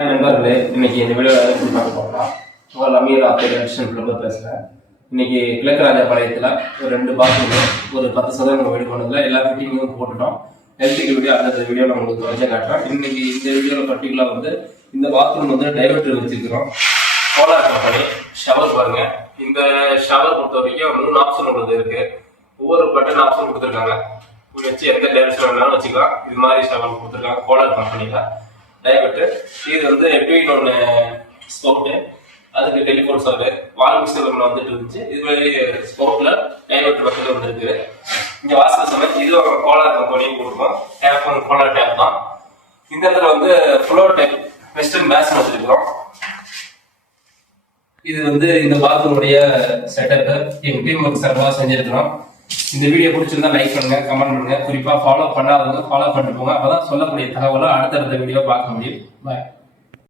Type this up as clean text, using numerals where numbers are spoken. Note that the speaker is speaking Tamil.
நண்பர்களே, இன்னைக்கு இந்த வீடியோ பார்க்க போகலாம். உங்கள் அமீர் ஆப்ரேஷன் பேசுகிறேன். இன்னைக்கு கிழக்கு ராஜபாளையத்தில் ஒரு 2 பாத்ரூமு ஒரு 10 சதவீதம் வீடு கொண்டதில் எல்லா ஃபிட்டிங்கும் போட்டுட்டோம். எலக்ட்ரிக்கல் வீடியோ அடுத்த வீடியோ நான் உங்களுக்கு வரைஞ்ச காட்டுறேன். இன்னைக்கு இந்த வீடியோவில் பர்டிகுலர் வந்து இந்த பாத்ரூம் வந்து டைவர்டர் வச்சுருக்கிறோம். சோலார் கம்பெனி ஷவர் பாருங்க. இந்த ஷவர் பொறுத்த வரைக்கும் 3 ஆப்ஷன் உள்ளது இருக்கு. ஒவ்வொரு பட்டன் ஆப்ஷன் கொடுத்துருக்காங்க. வச்சு எந்த டைரக்ஷன் வேணாலும் வச்சுக்கலாம். இது மாதிரி ஷவர் கொடுத்துருக்காங்க சோலார் கம்பெனியில். டைவர்ட்டு இது வந்து எப்படின்னு ஒன்று ஸ்பவுட்டு, அதுக்கு டெலிஃபோன் சர்வர் வால் மிக்சர் ஒன்று வந்துட்டு இருந்துச்சு. இது மாதிரி ஸ்பவுட்டில் டைவர்ட் பக்கத்தில் வந்துருக்கு. இங்கே வாசல் சமைச்சு இது கோலார் கம்பெனியும் கொடுக்கும். டேப் வந்து கோலார் டேப் தான். இந்த இடத்துல வந்து ஃப்ளோர் டைப் வெஸ்டர்ன் பேசன் வச்சுருக்கிறோம். இது வந்து இந்த பாத்ரூமுடைய செட்டப்பு எங்கள் டீம் ஒர்க் சார்பாக செஞ்சுருக்கிறோம். இந்த வீடியோ பிடிச்சிருந்தா லைக் பண்ணுங்க, கமெண்ட் பண்ணுங்க. குறிப்பா ஃபாலோ பண்ணாதவங்க ஃபாலோ பண்ணிட்டு போங்க. அப்பதான் சொல்லக்கூடிய தகவலை அடுத்தடுத்த வீடியோ பார்க்க முடியும். பாய்.